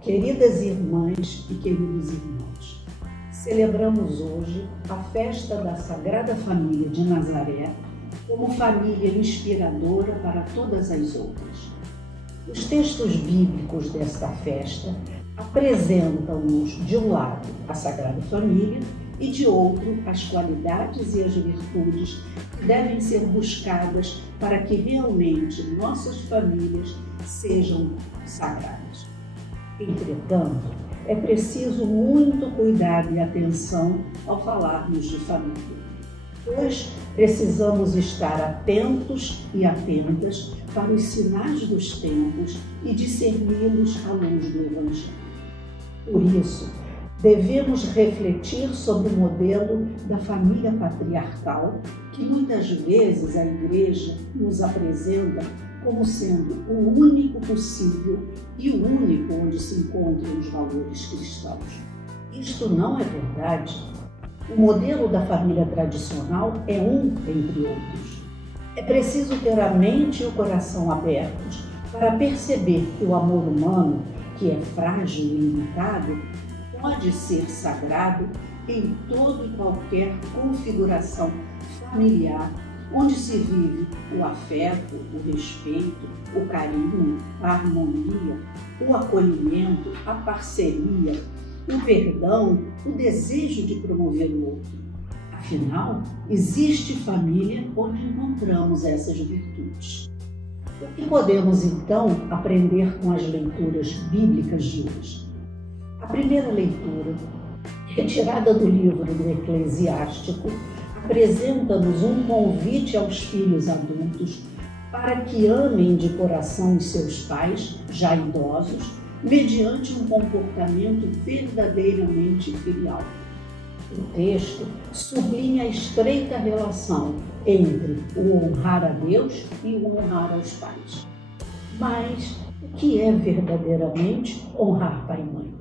Queridas irmãs e queridos irmãos, celebramos hoje a festa da Sagrada Família de Nazaré como família inspiradora para todas as outras. Os textos bíblicos desta festa apresentam-nos, de um lado, a Sagrada Família e, de outro, as qualidades e as virtudes que devem ser buscadas para que realmente nossas famílias sejam sagradas. Entretanto, é preciso muito cuidado e atenção ao falarmos de família, pois precisamos estar atentos e atentas para os sinais dos tempos e discerni-los à luz do Evangelho. Por isso, devemos refletir sobre o modelo da família patriarcal, que muitas vezes a Igreja nos apresenta como sendo o único possível e o único onde se encontram os valores cristãos. Isto não é verdade. O modelo da família tradicional é um entre outros. É preciso ter a mente e o coração abertos para perceber que o amor humano, que é frágil e limitado, pode ser sagrado em toda e qualquer configuração familiar, onde se vive o afeto, o respeito, o carinho, a harmonia, o acolhimento, a parceria, o perdão, o desejo de promover o outro. Afinal, existe família onde encontramos essas virtudes. O que podemos, então, aprender com as leituras bíblicas de hoje? A primeira leitura, retirada do livro do Eclesiástico, apresenta-nos um convite aos filhos adultos para que amem de coração os seus pais, já idosos, mediante um comportamento verdadeiramente filial. O texto sublinha a estreita relação entre o honrar a Deus e o honrar aos pais. Mas o que é verdadeiramente honrar pai e mãe?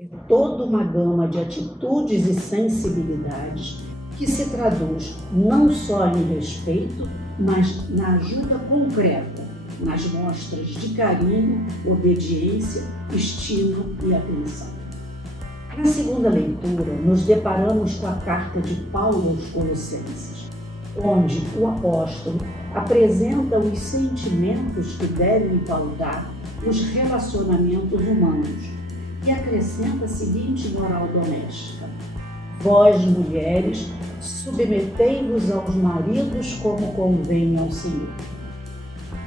É toda uma gama de atitudes e sensibilidades que se traduz não só em respeito, mas na ajuda concreta, nas mostras de carinho, obediência, estima e atenção. Na segunda leitura, nos deparamos com a carta de Paulo aos Colossenses, onde o apóstolo apresenta os sentimentos que devem pautar os relacionamentos humanos e acrescenta a seguinte moral doméstica: vós, mulheres, submetei-vos aos maridos como convém ao Senhor.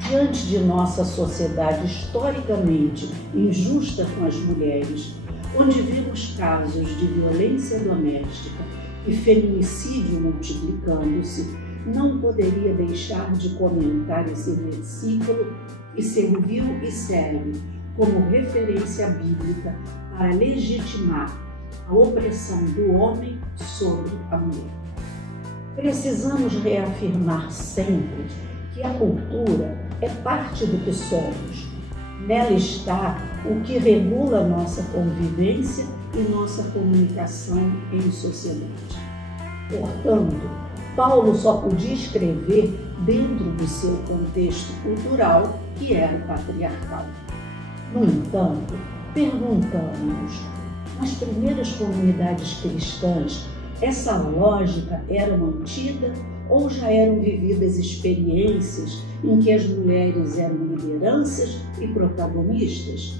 Diante de nossa sociedade historicamente injusta com as mulheres, onde vemos casos de violência doméstica e feminicídio multiplicando-se, não poderia deixar de comentar esse versículo que serviu e serve como referência bíblica para legitimar a opressão do homem sobre a mulher. Precisamos reafirmar sempre que a cultura é parte do que somos. Nela está o que regula nossa convivência e nossa comunicação em sociedade. Portanto, Paulo só podia escrever dentro do seu contexto cultural, que era o patriarcal. No entanto, perguntamos-nos, nas primeiras comunidades cristãs, essa lógica era mantida ou já eram vividas experiências em que as mulheres eram lideranças e protagonistas?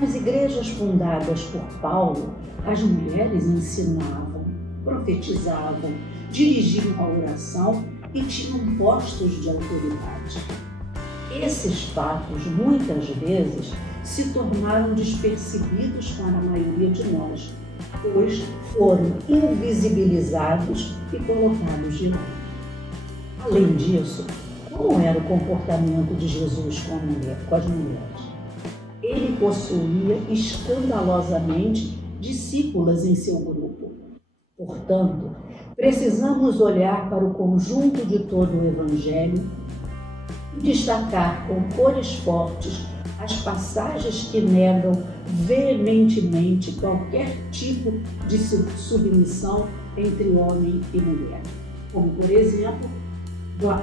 Nas igrejas fundadas por Paulo, as mulheres ensinavam, profetizavam, dirigiam a oração e tinham postos de autoridade. Esses fatos, muitas vezes, se tornaram despercebidos para a maioria de nós, pois foram invisibilizados e colocados de lado. Além disso, como era o comportamento de Jesus com as mulheres? Ele possuía escandalosamente discípulas em seu grupo. Portanto, precisamos olhar para o conjunto de todo o Evangelho e destacar com cores fortes as passagens que negam veementemente qualquer tipo de submissão entre homem e mulher. Como, por exemplo,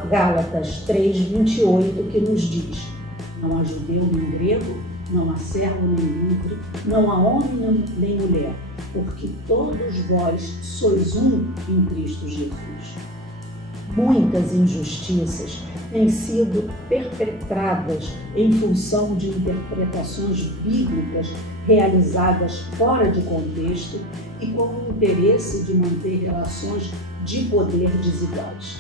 Gálatas 3:28, que nos diz: não há judeu nem grego, não há servo nem livre, não há homem nem mulher, porque todos vós sois um em Cristo Jesus. Muitas injustiças têm sido perpetradas em função de interpretações bíblicas realizadas fora de contexto e com o interesse de manter relações de poder desiguais.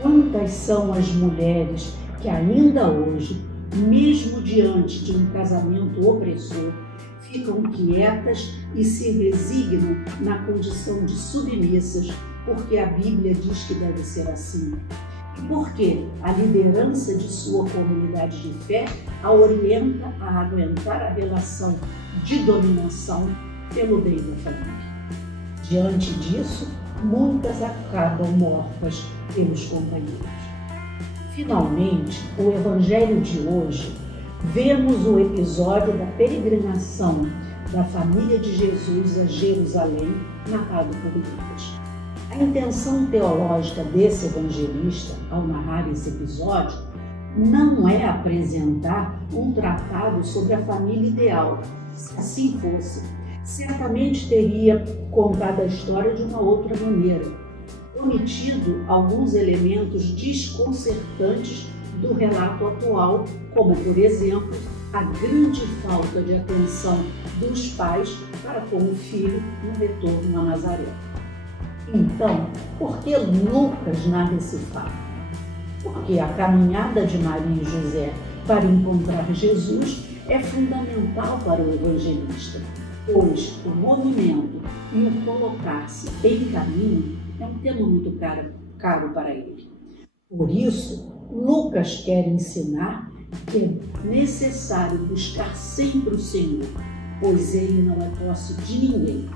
Quantas são as mulheres que ainda hoje, mesmo diante de um casamento opressor, ficam quietas e se resignam na condição de submissas, porque a Bíblia diz que deve ser assim? E porque a liderança de sua comunidade de fé a orienta a aguentar a relação de dominação pelo bem da família. Diante disso, muitas acabam mortas pelos companheiros. Finalmente, o Evangelho de hoje, vemos o episódio da peregrinação da família de Jesus a Jerusalém, narrado por Lucas. A intenção teológica desse evangelista, ao narrar esse episódio, não é apresentar um tratado sobre a família ideal. Se assim fosse, certamente teria contado a história de uma outra maneira, omitido alguns elementos desconcertantes do relato atual, como, por exemplo, a grande falta de atenção dos pais para com o filho no retorno a Nazaré. Então, por que Lucas narra esse fato? Porque a caminhada de Maria e José para encontrar Jesus é fundamental para o evangelista, pois o movimento e o colocar-se em caminho é um tema muito caro para ele. Por isso, Lucas quer ensinar que é necessário buscar sempre o Senhor, pois ele não é posse de ninguém.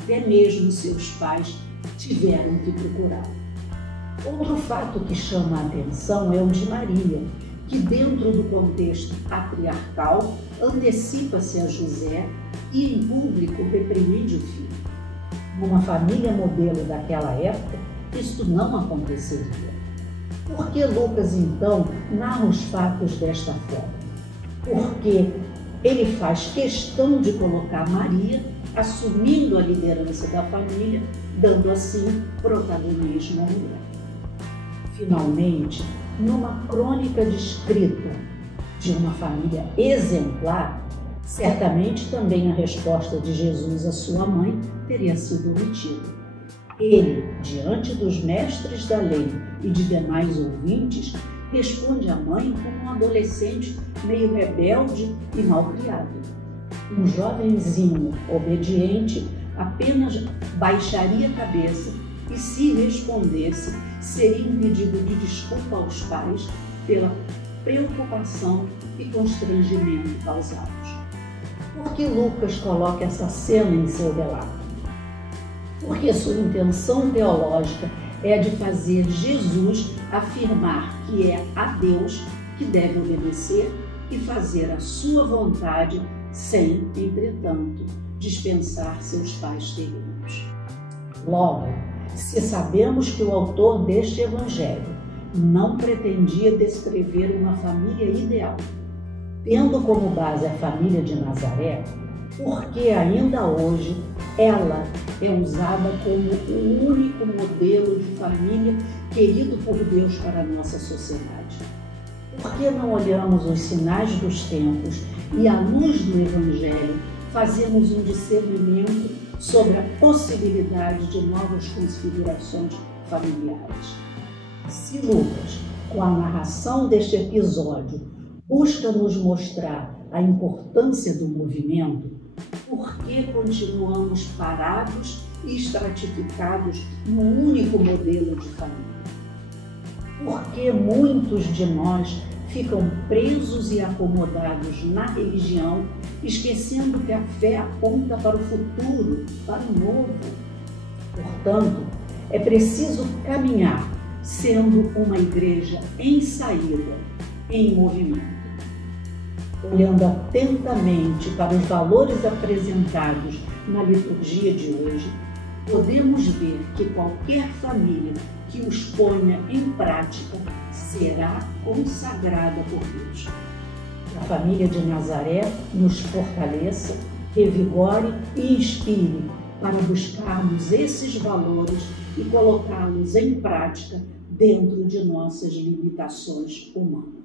Até mesmo seus pais tiveram que procurá-lo. Outro fato que chama a atenção é o de Maria, que dentro do contexto patriarcal antecipa-se a José e em público repreende o filho. Numa família modelo daquela época, isto não aconteceria. Por que Lucas, então, narra os fatos desta forma? Porque ele faz questão de colocar Maria assumindo a liderança da família, dando assim protagonismo à mulher. Finalmente, numa crônica descrita de uma família exemplar, certamente também a resposta de Jesus à sua mãe teria sido omitida. Ele, diante dos mestres da lei e de demais ouvintes, responde à mãe como um adolescente meio rebelde e malcriado. Um jovenzinho obediente apenas baixaria a cabeça e, se respondesse, seria um pedido de desculpa aos pais pela preocupação e constrangimento causados. Por que Lucas coloca essa cena em seu relato? Porque sua intenção teológica é a de fazer Jesus afirmar que é a Deus que deve obedecer e fazer a sua vontade sem, entretanto, dispensar seus pais terrenos. Logo, se sabemos que o autor deste evangelho não pretendia descrever uma família ideal, tendo como base a família de Nazaré, porque ainda hoje ela é usada como o único modelo de família querido por Deus para a nossa sociedade. Por que não olhamos os sinais dos tempos e, à luz do Evangelho, fazemos um discernimento sobre a possibilidade de novas configurações familiares? Se Lucas, com a narração deste episódio, busca nos mostrar a importância do movimento, por que continuamos parados e estratificados no único modelo de família? Por que muitos de nós ficam presos e acomodados na religião, esquecendo que a fé aponta para o futuro, para o novo? Portanto, é preciso caminhar sendo uma igreja em saída, em movimento. Olhando atentamente para os valores apresentados na liturgia de hoje, podemos ver que qualquer família que os ponha em prática será consagrada por Deus. Que a família de Nazaré nos fortaleça, revigore e inspire para buscarmos esses valores e colocá-los em prática dentro de nossas limitações humanas.